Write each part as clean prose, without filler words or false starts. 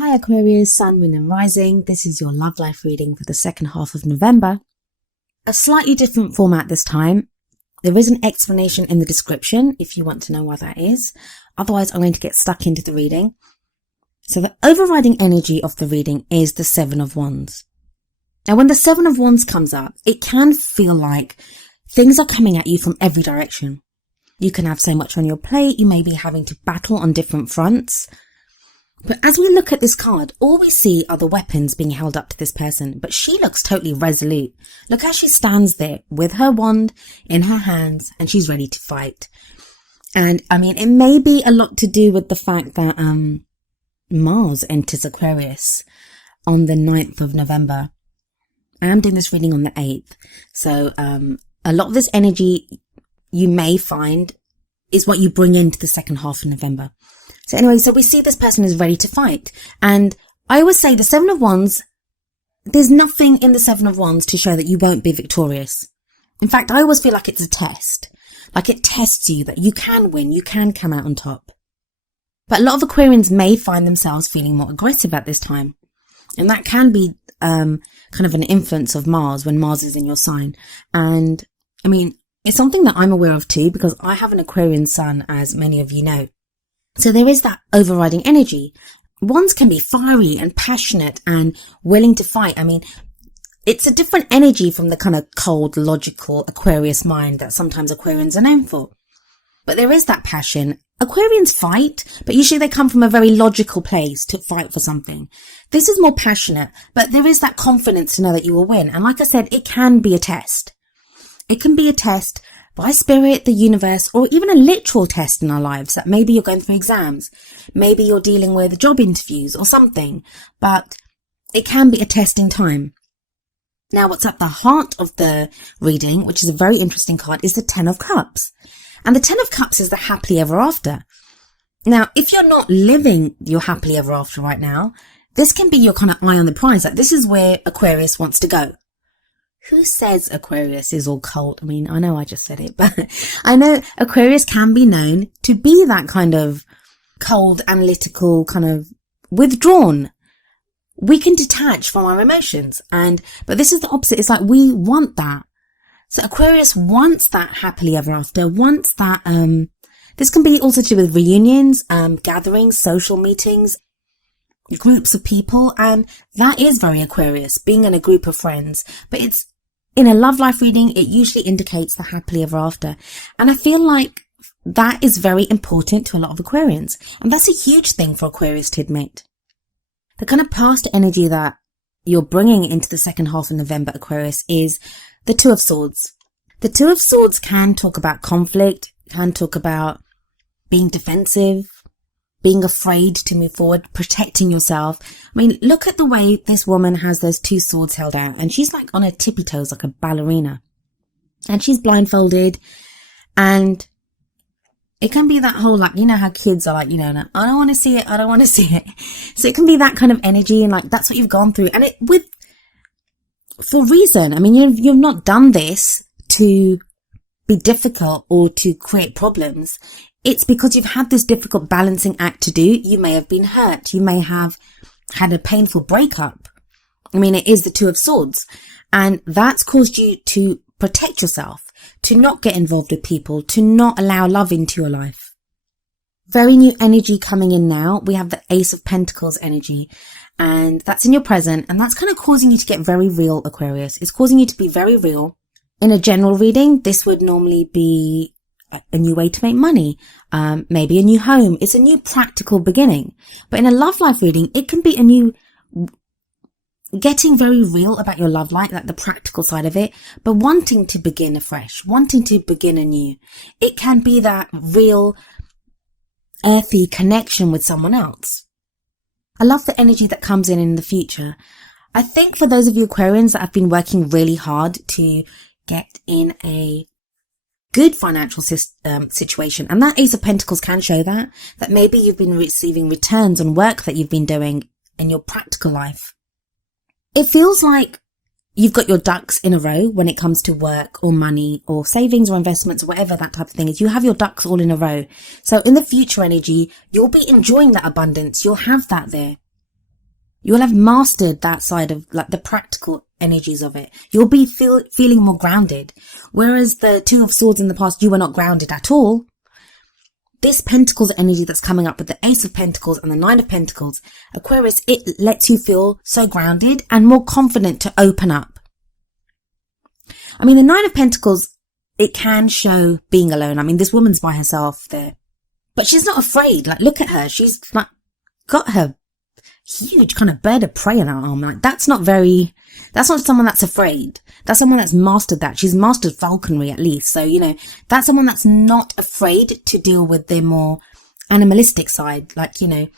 Hi Aquarius, Sun, Moon and Rising. This is your love life reading for the second half of November. A slightly different format this time. There is an explanation in the description if you want to know what that is. Otherwise, I'm going to get stuck into the reading. So the overriding energy of the reading is the Seven of Wands. Now, when the Seven of Wands comes up, it can feel like things are coming at you from every direction. You can have so much on your plate. You may be having to battle on different fronts. But as we look at this card, all we see are the weapons being held up to this person. But she looks totally resolute. Look how she stands there with her wand in her hands and she's ready to fight. And I mean, it may be a lot to do with the fact that Mars enters Aquarius on the 9th of November. I am doing this reading on the 8th. So a lot of this energy you may find is what you bring into the second half of November. So anyway, so we see this person is ready to fight. And I always say the Seven of Wands, there's nothing in the Seven of Wands to show that you won't be victorious. In fact, I always feel like it's a test. Like it tests you that you can win, you can come out on top. But a lot of Aquarians may find themselves feeling more aggressive at this time. And that can be kind of an influence of Mars when Mars is in your sign. And I mean, it's something that I'm aware of too, because I have an Aquarian sun, as many of you know. So there is that overriding energy. Wands can be fiery and passionate and willing to fight. I mean, it's a different energy from the kind of cold, logical Aquarius mind that sometimes Aquarians are known for. But there is that passion. Aquarians fight, but usually they come from a very logical place to fight for something. This is more passionate, but there is that confidence to know that you will win. And like I said, it can be a test. It can be a test by spirit, the universe, or even a literal test in our lives that maybe you're going through exams. Maybe you're dealing with job interviews or something, but it can be a test in time. Now, what's at the heart of the reading, which is a very interesting card, is the Ten of Cups. And the Ten of Cups is the happily ever after. Now, if you're not living your happily ever after right now, this can be your kind of eye on the prize. Like this is where Aquarius wants to go. Who says Aquarius is all cold? I mean, I know I just said it, but I know Aquarius can be known to be that kind of cold, analytical, kind of withdrawn. We can detach from our emotions, but this is the opposite. It's like we want that. So Aquarius wants that happily ever after, wants that, this can be also to do with reunions, gatherings, social meetings, groups of people, and that is very Aquarius, being in a group of friends. But it's in a love life reading, it usually indicates the happily ever after. And I feel like that is very important to a lot of Aquarians. And that's a huge thing for Aquarius to admit. The kind of past energy that you're bringing into the second half of November, Aquarius, is the Two of Swords. The Two of Swords can talk about conflict, can talk about being defensive, being afraid to move forward, protecting yourself. I mean, look at the way this woman has those two swords held out, and she's like on her tippy toes like a ballerina. And she's blindfolded, and it can be that whole, like, you know how kids are like, you know, I don't want to see it, I don't want to see it. So it can be that kind of energy, and like that's what you've gone through. And for reason. I mean, you've not done this to be difficult or to create problems. It's because you've had this difficult balancing act to do. You may have been hurt. You may have had a painful breakup. I mean, it is the Two of Swords. And that's caused you to protect yourself, to not get involved with people, to not allow love into your life. Very new energy coming in now. We have the Ace of Pentacles energy. And that's in your present. And that's kind of causing you to get very real, Aquarius. It's causing you to be very real. In a general reading, this would normally be a new way to make money, maybe a new home. It's a new practical beginning. But in a love life reading, it can be a new getting very real about your love life, like the practical side of it, but wanting to begin afresh, wanting to begin anew. It can be that real earthy connection with someone else. I love the energy that comes in the future. I think for those of you Aquarians that have been working really hard to get in a good financial situation, and that Ace of Pentacles can show that maybe you've been receiving returns on work that you've been doing in your practical life. It feels like you've got your ducks in a row when it comes to work or money or savings or investments or whatever that type of thing is. You have your ducks all in a row. So in the future energy, you'll be enjoying that abundance. You'll have that there. You'll have mastered that side of like the practical energies of it. You'll be feeling more grounded. Whereas the Two of Swords in the past, you were not grounded at all. This Pentacles energy that's coming up with the Ace of Pentacles and the Nine of Pentacles, Aquarius, it lets you feel so grounded and more confident to open up. I mean, the Nine of Pentacles, it can show being alone. I mean, this woman's by herself there, but she's not afraid. Like, look at her. She's like got her huge kind of bird of prey in her arm. Like, that's not someone that's afraid. That's someone that's mastered that. She's mastered falconry at least. So, that's someone that's not afraid to deal with their more animalistic side. Like, the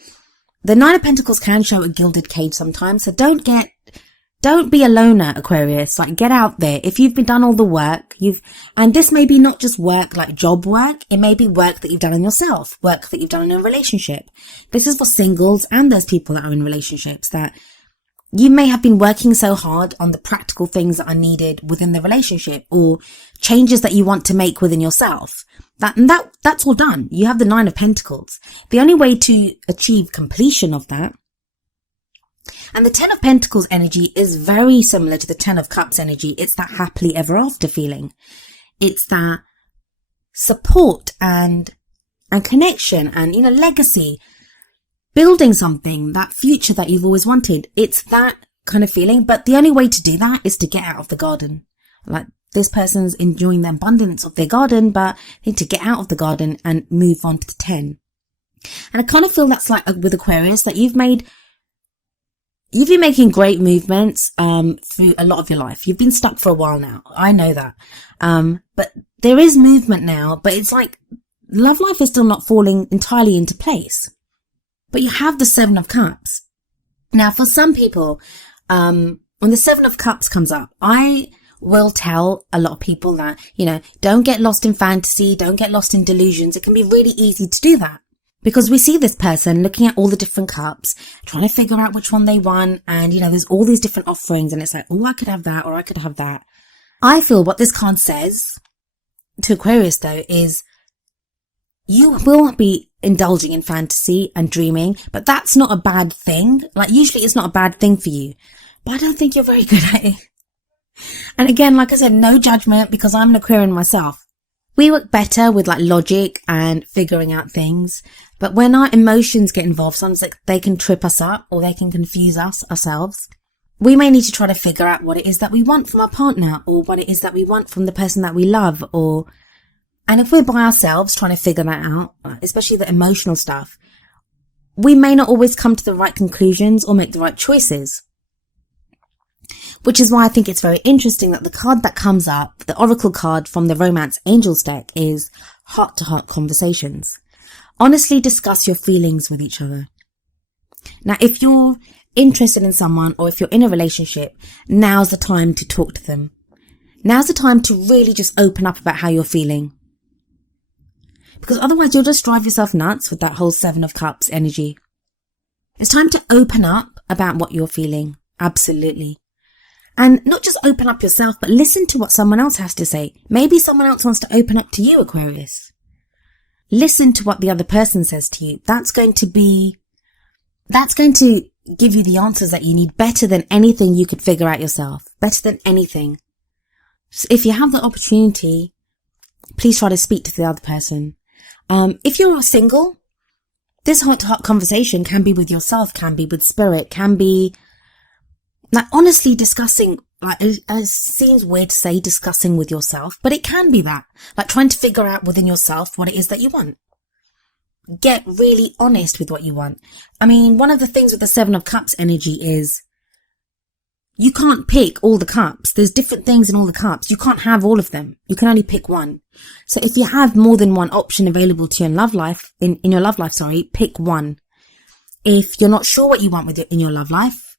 Nine of Pentacles can show a gilded cage sometimes. So don't be a loner, Aquarius. Like, get out there. If you've been done all the work, and this may be not just work, like job work. It may be work that you've done on yourself, work that you've done in a relationship. This is for singles and those people that are in relationships, that you may have been working so hard on the practical things that are needed within the relationship, or changes that you want to make within yourself. That's all done. You have the Nine of Pentacles. The only way to achieve completion of that. And the Ten of Pentacles energy is very similar to the Ten of Cups energy. It's that happily ever after feeling. It's that support and connection and, legacy. Building something, that future that you've always wanted. It's that kind of feeling. But the only way to do that is to get out of the garden. Like, this person's enjoying the abundance of their garden, but they need to get out of the garden and move on to the 10. And I kind of feel that's like with Aquarius, that you've been making great movements through a lot of your life. You've been stuck for a while now. I know that. But there is movement now, but it's like love life is still not falling entirely into place. But you have the Seven of Cups. Now, for some people, when the Seven of Cups comes up, I will tell a lot of people that, don't get lost in fantasy, don't get lost in delusions. It can be really easy to do that. Because we see this person looking at all the different cups, trying to figure out which one they want. And, there's all these different offerings and it's like, oh, I could have that or I could have that. I feel what this card says to Aquarius, though, is you will be indulging in fantasy and dreaming, but that's not a bad thing. Like, usually it's not a bad thing for you, but I don't think you're very good at it. And again, like I said, no judgment, because I'm an Aquarian myself. We work better with like logic and figuring out things. But when our emotions get involved, sometimes they can trip us up or they can confuse us ourselves. We may need to try to figure out what it is that we want from our partner, or what it is that we want from the person that we love. And if we're by ourselves trying to figure that out, especially the emotional stuff, we may not always come to the right conclusions or make the right choices. Which is why I think it's very interesting that the card that comes up, the Oracle card from the Romance Angels deck, is heart-to-heart conversations. Honestly discuss your feelings with each other. Now, if you're interested in someone or if you're in a relationship, now's the time to talk to them. Now's the time to really just open up about how you're feeling. Because otherwise you'll just drive yourself nuts with that whole Seven of Cups energy. It's time to open up about what you're feeling. Absolutely. And not just open up yourself, but listen to what someone else has to say. Maybe someone else wants to open up to you, Aquarius. Listen to what the other person says to you. That's going to give you the answers that you need, better than anything you could figure out yourself. Better than anything. So if you have the opportunity, please try to speak to the other person. If you're single, this heart-to-heart conversation can be with yourself, can be with spirit, can be like honestly discussing, like it seems weird to say discussing with yourself, but it can be that, like trying to figure out within yourself what it is that you want. Get really honest with what you want. I mean, one of the things with the Seven of Cups energy is you can't pick all the cups. There's different things in all the cups. You can't have all of them. You can only pick one. So if you have more than one option available to you in love life, in your love life, pick one. If you're not sure what you want with it in your love life,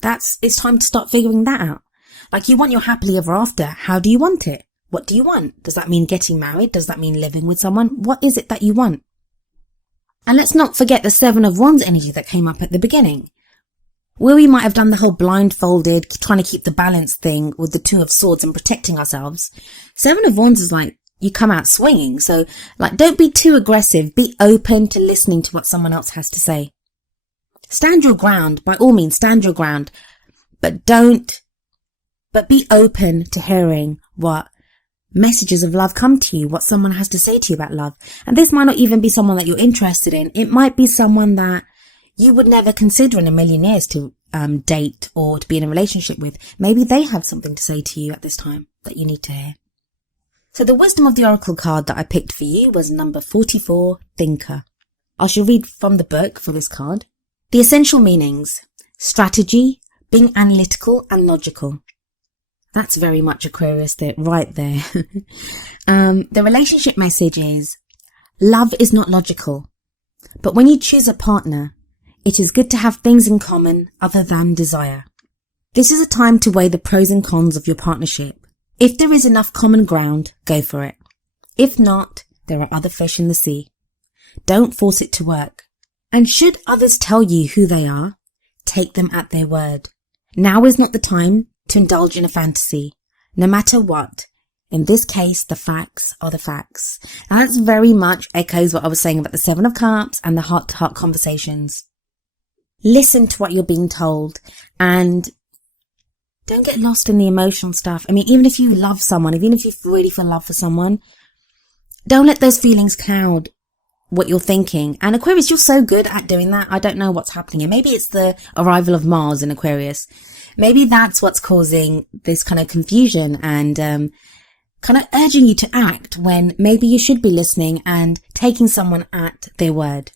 it's time to start figuring that out. Like, you want your happily ever after. How do you want it? What do you want? Does that mean getting married? Does that mean living with someone? What is it that you want? And let's not forget the Seven of Wands energy that came up at the beginning, where we might have done the whole blindfolded, trying to keep the balance thing with the Two of Swords and protecting ourselves. Seven of Wands is like, you come out swinging. So, like, don't be too aggressive. Be open to listening to what someone else has to say. Stand your ground. By all means, stand your ground. But be open to hearing what messages of love come to you, what someone has to say to you about love. And this might not even be someone that you're interested in. It might be someone that you would never consider in a million years to date or to be in a relationship with. Maybe they have something to say to you at this time that you need to hear. So the wisdom of the oracle card that I picked for you was number 44, Thinker. I shall read from the book for this card. The essential meanings: strategy, being analytical and logical. That's very much Aquarius there, right there. The relationship message is, love is not logical, but when you choose a partner, it is good to have things in common other than desire. This is a time to weigh the pros and cons of your partnership. If there is enough common ground, go for it. If not, there are other fish in the sea. Don't force it to work. And should others tell you who they are, take them at their word. Now is not the time to indulge in a fantasy, no matter what. In this case, the facts are the facts. And that's very much echoes what I was saying about the 7 of Cups and the heart-to-heart conversations. Listen to what you're being told and don't get lost in the emotional stuff. I mean, even if you love someone, even if you really feel love for someone, don't let those feelings cloud what you're thinking. And Aquarius, you're so good at doing that. I don't know what's happening here. Maybe it's the arrival of Mars in Aquarius. Maybe that's what's causing this kind of confusion and kind of urging you to act when maybe you should be listening and taking someone at their word.